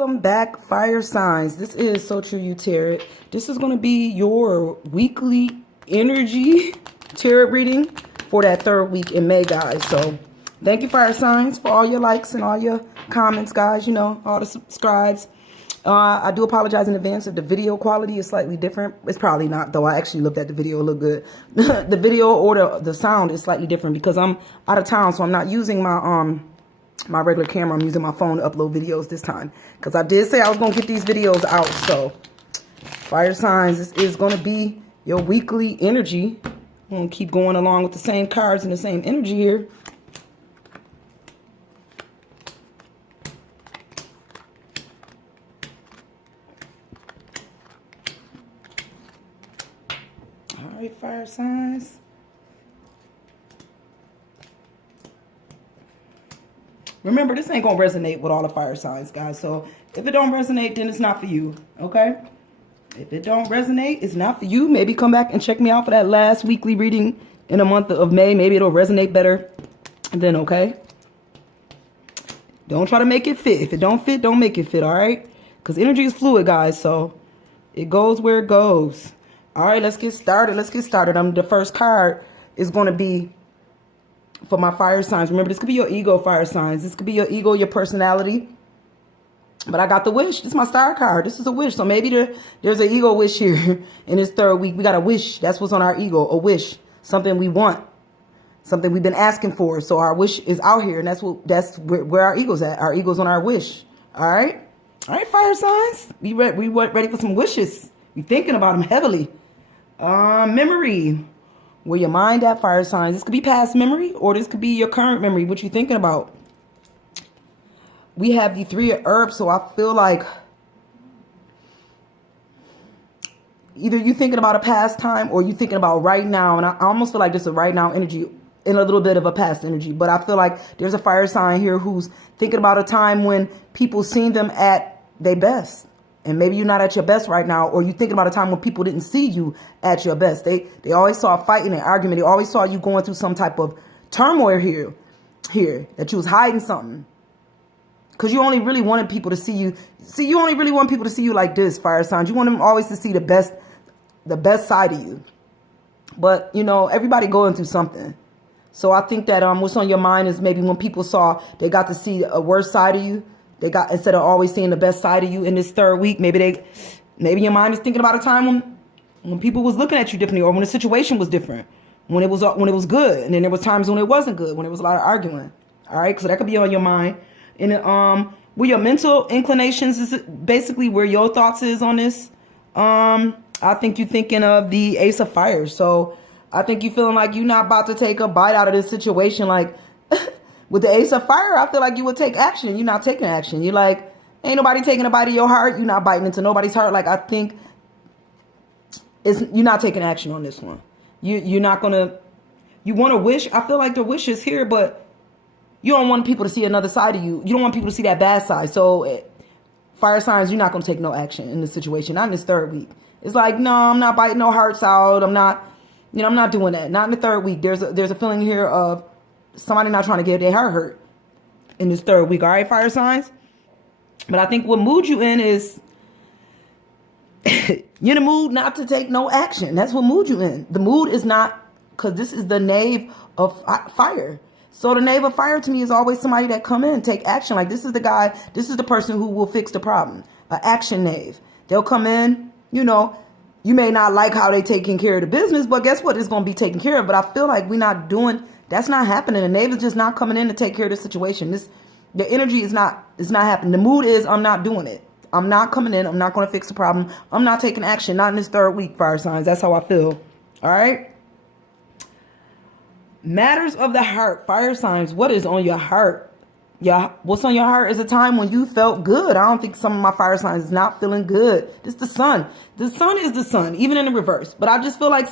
Welcome back, fire signs. This is So True You Tarot. This is going to be your weekly energy tarot reading for that third week in May, guys. So thank you, fire signs, for all your likes and all your comments, guys. You know, all the subscribes. I do apologize in advance if the video quality is slightly different. It's probably not, though. I actually looked at the video. It looked good. The video or the sound is slightly different because I'm out of town, so I'm not using my regular camera. I'm using my phone to upload videos this time because I did say I was going to get these videos out. So fire signs, this is going to be your weekly energy. I'm going to keep going along with the same cards and the same energy here. All right, fire signs. Remember, this ain't going to resonate with all the fire signs, guys. So if it don't resonate, then it's not for you, okay? If it don't resonate, it's not for you. Maybe come back and check me out for that last weekly reading in the month of May. Maybe it'll resonate better then, okay? Don't try to make it fit. If it don't fit, don't make it fit, all right? Because energy is fluid, guys, so it goes where it goes. All right, let's get started. Let's get started. The first card is going to be for my fire signs. Remember, this could be your ego, fire signs. This could be your ego, your personality. But I got the wish. This is my star card. This is a wish. So maybe there's an ego wish here in this third week. We got a wish. That's what's on our ego, a wish. Something we want. Something we've been asking for. So our wish is out here. And that's where our ego's at. Our ego's on our wish. All right? All right, fire signs. We ready for some wishes. We thinking about them heavily. Memory. Where your mind at, fire signs. This could be past memory or this could be your current memory. What you thinking about? We have the three of herbs, so I feel like either you thinking about a past time or you thinking about right now. And I almost feel like this is a right now energy and a little bit of a past energy. But I feel like there's a fire sign here who's thinking about a time when people seen them at their best. And maybe you're not at your best right now, or you thinking about a time when people didn't see you at your best. They always saw a fight and an argument. They always saw you going through some type of turmoil here, that you was hiding something. Because you only really wanted people to see you. See, you only really want people to see you like this, fire signs. You want them always to see the best side of you. But, you know, everybody going through something. So I think that what's on your mind is maybe when people saw, they got to see a worse side of you. They got, instead of always seeing the best side of you in this third week, maybe your mind is thinking about a time when people was looking at you differently, or when the situation was different, when it was good, and then there was times when it wasn't good, when there was a lot of arguing. All right, so that could be on your mind. And where your mental inclinations is basically where your thoughts is on this. I think you're thinking of the Ace of Fire. So I think you feeling like you're not about to take a bite out of this situation, like. With the Ace of Fire, I feel like you would take action. You're not taking action. You're like, ain't nobody taking a bite of your heart. You're not biting into nobody's heart. Like, I think you're not taking action on this one. You're not going to, you want to wish. I feel like the wish is here, but you don't want people to see another side of you. You don't want people to see that bad side. So fire signs, you're not going to take no action in this situation. Not in this third week. It's like, no, I'm not biting no hearts out. I'm not doing that. Not in the third week. There's a feeling here of somebody not trying to get their heart hurt in this third week. All right, fire signs. But I think what mood you in is you're in the mood not to take no action. That's what mood you in. The mood is not, because this is the knave of fire. So the knave of fire to me is always somebody that come in and take action. Like, this is the guy, this is the person who will fix the problem. An action knave. They'll come in, you know, you may not like how they taking care of the business, but guess what? It's going to be taken care of. But I feel like we're not doing. That's not happening. The knave is just not coming in to take care of the situation. The energy is not happening. The mood is, I'm not doing it. I'm not coming in. I'm not going to fix the problem. I'm not taking action. Not in this third week, fire signs. That's how I feel. All right. Matters of the heart, fire signs. What is on your heart? What's on your heart is a time when you felt good. I don't think some of my fire signs is not feeling good. This is the sun. The sun is the sun, even in the reverse. But I just feel like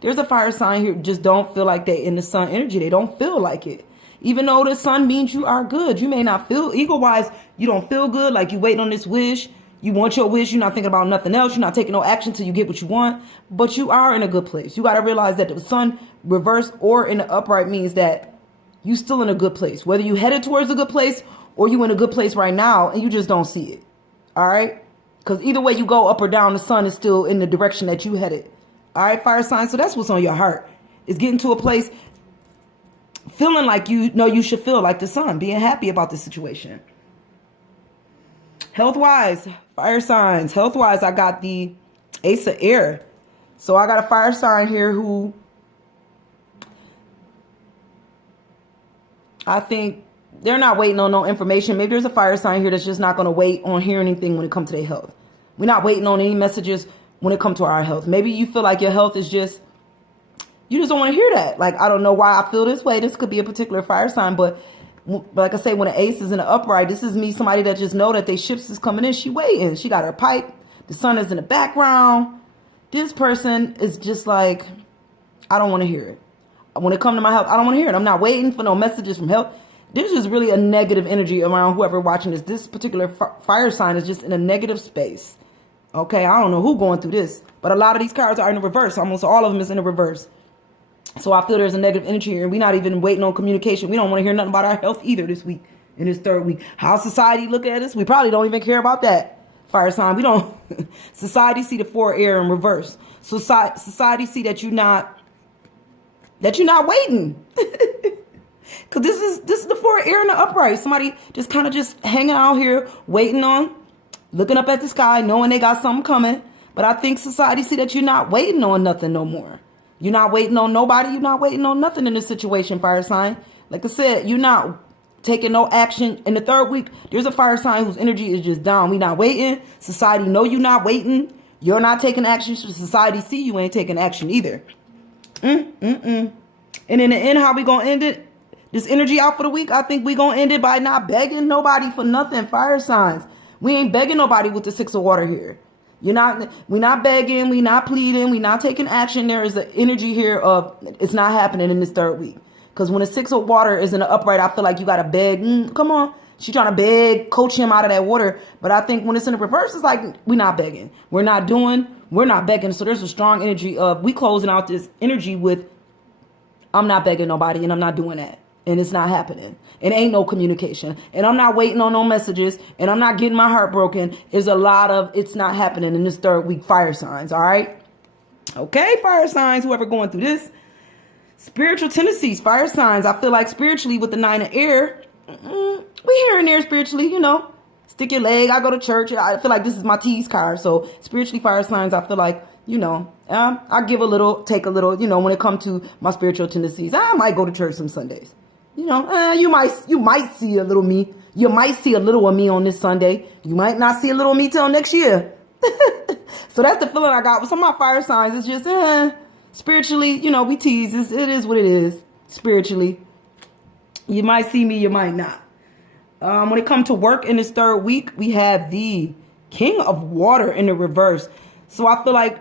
there's a fire sign here, just don't feel like they in the sun energy. They don't feel like it. Even though the sun means you are good. You may not feel, ego-wise, you don't feel good. Like you waiting on this wish. You want your wish. You're not thinking about nothing else. You're not taking no action till you get what you want. But you are in a good place. You got to realize that the sun reverse or in the upright means that you still in a good place. Whether you headed towards a good place or you in a good place right now and you just don't see it. All right. Because either way you go, up or down, the sun is still in the direction that you headed. All right, fire signs. So that's what's on your heart. It's getting to a place feeling like you know you should feel like the sun, being happy about the situation. Health-wise, fire signs. Health-wise, I got the Ace of Air. So I got a fire sign here who I think they're not waiting on no information. Maybe there's a fire sign here that's just not going to wait on hearing anything when it comes to their health. We're not waiting on any messages when it comes to our health. Maybe you feel like your health is just, you just don't want to hear that. Like, I don't know why I feel this way. This could be a particular fire sign, but like I say, when an ace is in the upright, this is me, somebody that just know that they ships is coming in. She waiting. She got her pipe. The sun is in the background. This person is just like, I don't want to hear it. When it comes to my health, I don't want to hear it. I'm not waiting for no messages from health. There's just really a negative energy around whoever watching this. This particular fire sign is just in a negative space. Okay, I don't know who going through this, but a lot of these cards are in the reverse. Almost all of them is in the reverse. So I feel there's a negative energy here. We're not even waiting on communication. We don't want to hear nothing about our health either this week, in this third week. How society look at us, we probably don't even care about that. Fire sign, we don't. Society see the 4 air in reverse. So society see that you're not waiting. Because this is the 4 air in the upright. Somebody just kind of just hanging out here, waiting on, looking up at the sky, knowing they got something coming. But I think society see that you're not waiting on nothing no more. You're not waiting on nobody. You're not waiting on nothing in this situation, fire sign. Like I said, you're not taking no action. In the third week, there's a fire sign whose energy is just down. We not waiting. Society know you're not waiting. You're not taking action. So society see you ain't taking action either. And in the end, how we going to end it? This energy out for the week, I think we going to end it by not begging nobody for nothing, fire signs. We ain't begging nobody with the 6 of water here. We're not begging, we're not pleading, we're not taking action. There is an energy here of it's not happening in this third week. Because when the 6 of water is in the upright, I feel like you got to beg. Come on. She trying to beg, coach him out of that water. But I think when it's in the reverse, it's like we're not begging. We're not begging. So there's a strong energy of we closing out this energy with I'm not begging nobody and I'm not doing that. And it's not happening. It ain't no communication. And I'm not waiting on no messages. And I'm not getting my heart broken. There's a lot of it's not happening in this third week, fire signs. All right. Okay, fire signs, whoever going through this. Spiritual tendencies, fire signs. I feel like spiritually with the 9 of air, we here and there spiritually, you know. Stick your leg. I go to church. I feel like this is my tease card. So spiritually, fire signs, I feel like, you know, I give a little, take a little, you know, when it comes to my spiritual tendencies. I might go to church some Sundays. You know, you might see a little me. You might see a little of me on this Sunday. You might not see a little of me till next year. So that's the feeling I got with some of my fire signs. It's just spiritually, you know, we tease. It is what it is spiritually. You might see me, you might not. When it comes to work in this third week, we have the King of Water in the reverse. So I feel like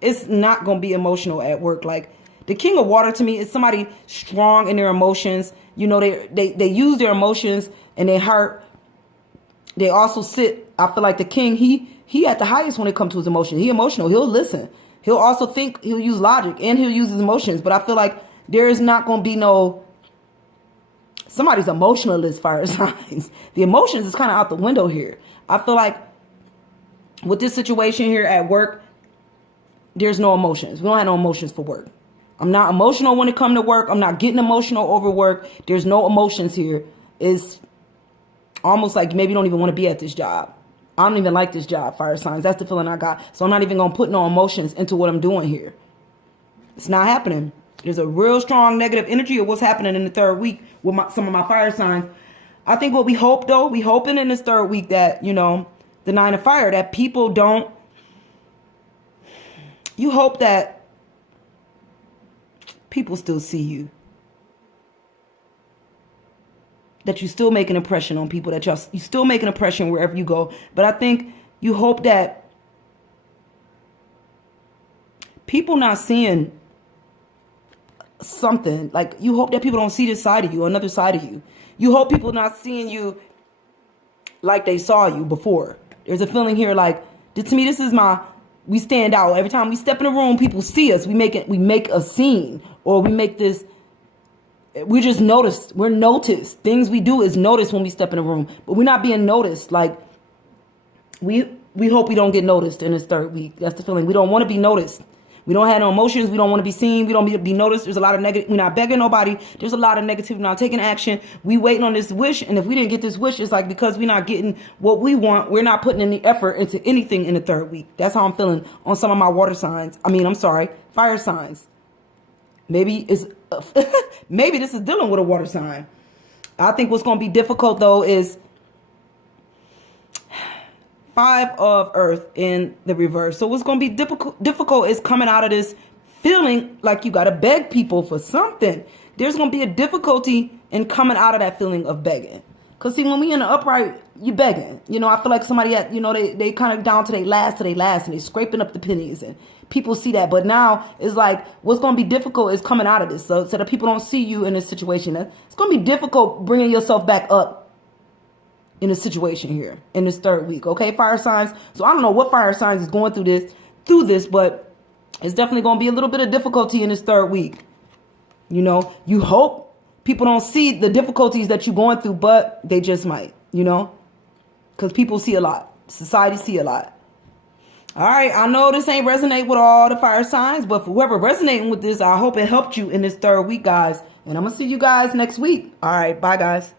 it's not going to be emotional at work. Like, the King of Water to me is somebody strong in their emotions. You know, they use their emotions and they hurt. They also sit. I feel like the King, he at the highest when it comes to his emotions. He emotional. He'll listen. He'll also think. He'll use logic and he'll use his emotions. But I feel like there is not going to be somebody's emotionalist fire signs. The emotions is kind of out the window here. I feel like with this situation here at work, there's no emotions. We don't have no emotions for work. I'm not emotional when it comes to work. I'm not getting emotional over work. There's no emotions here. It's almost like maybe you don't even want to be at this job. I don't even like this job, fire signs. That's the feeling I got. So I'm not even going to put no emotions into what I'm doing here. It's not happening. There's a real strong negative energy of what's happening in the third week with some of my fire signs. I think what we hope, though, we hoping in this third week that, you know, the 9 of fire, that people don't, you hope that people still see you. That you still make an impression on people, that you still make an impression wherever you go. But I think you hope that people not seeing something, like you hope that people don't see this side of you, another side of you. You hope people not seeing you like they saw you before. There's a feeling here like, to me, this is we stand out. Every time we step in a room, people see us. We make a scene, or we make this, we just noticed. We're noticed. Things we do is noticed when we step in a room, but we're not being noticed. Like, We hope we don't get noticed in this third week. That's the feeling. We don't want to be noticed. We don't have no emotions. We don't want to be seen. We don't be noticed. There's a lot of negative. We're not begging nobody. There's a lot of negativity. We're not taking action. We waiting on this wish. And if we didn't get this wish, it's like because we're not getting what we want, we're not putting any effort into anything in the third week. That's how I'm feeling on some of my water signs. I'm sorry, fire signs. Maybe it's maybe this is dealing with a water sign. I think what's going to be difficult though is 5 of earth in the reverse. So what's going to be difficult is coming out of this feeling like you got to beg people for something. There's going to be a difficulty in coming out of that feeling of begging. Because see, when we in the upright, you begging. I feel like somebody they kind of down to their last, and they scraping up the pennies, and people see that. But now it's like what's going to be difficult is coming out of this. So that people don't see you in this situation. It's going to be difficult bringing yourself back up in a situation here in this third week. Okay, fire signs. So I don't know what fire signs is going through this, but it's definitely going to be a little bit of difficulty in this third week. You hope people don't see the difficulties that you're going through, but they just might, because people see a lot. Society see a lot. All right, I know this ain't resonate with all the fire signs, but for whoever resonating with this, I hope it helped you in this third week, guys. And I'm going to see you guys next week. All right, bye, guys.